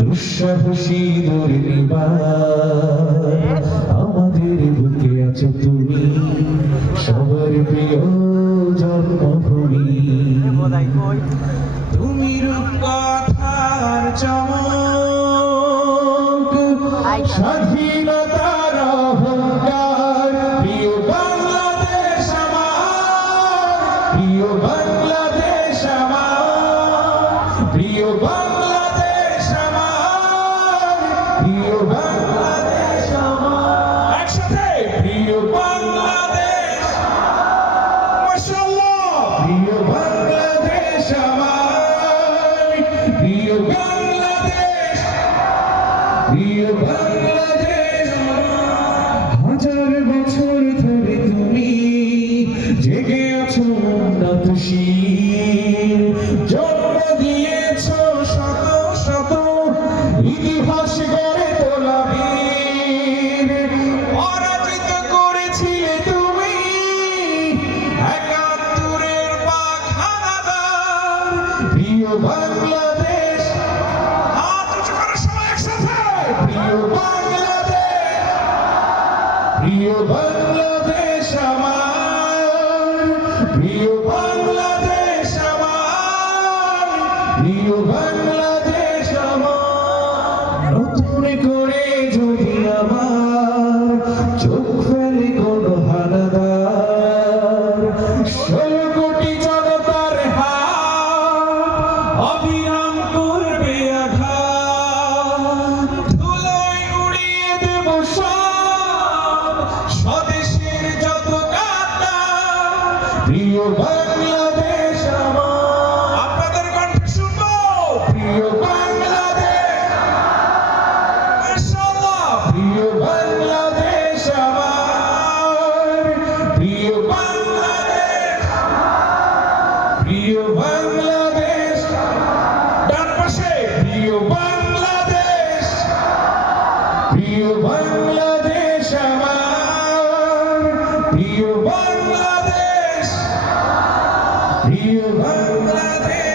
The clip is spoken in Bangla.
দুঃসাহসী দুর্নিবার আমাদের বুকে আছো তুমি, সবার প্রিয় জন্মভূমি। তুমি রূপকথার চমক, স্বাধীনতার অহংকার, প্রিয় বাংলাদেশ আমার, প্রিয় বাংলাদেশ আমার, প্রিয় বাংলাদেশ আমার, প্রিয় বাংলাদেশ আমার। একসাথে প্রিয় বাংলাদেশ, মাশাআল্লাহ, প্রিয় বাংলাদেশ আমার, প্রিয় বাংলাদেশ, প্রিয় বাংলাদেশ আমার। হাজার বছর ধরে তুমি জেগে আছো উন্নত শির, জন্ম দিয়েছো শত শত ইতিহাস গড়ে তোলা বীর। পরাজিত করেছিলে তুমি একাত্তরের পাক হানাদার, প্রিয় বাংলাদেশ। হাত উঁচু করে সবাই একসাথে, প্রিয় বাংলাদেশ, প্রিয় বাংলাদেশ আমার, প্রিয় বাংলাদেশ আমার, প্রিয় বাংলাদেশ আমার। নতুন করে যদি আমার চোখ ফেলে কোনো হানাদার, 16 কোটি জনতার হাত অবিরাম করবে আঘাত। ধুলোয় উড়িয়ে দেব সব স্বদেশের যত কান্না, প্রিয় বাংলাদেশ আমার। আপনাদের কণ্ঠে শুনবো, প্রিয় বাংলাদেশ, মাশাআল্লাহ, প্রিয় বাংলাদেশ আমার, প্রিয় বাংলাদেশ, প্রিয় বাংলাদেশ। ডান পাশে প্রিয় বাংলাদেশ, প্রিয় বাংলাদেশ আমার, প্রিয় বাংলাদেশ, প্রিয় বাংলাদেশ।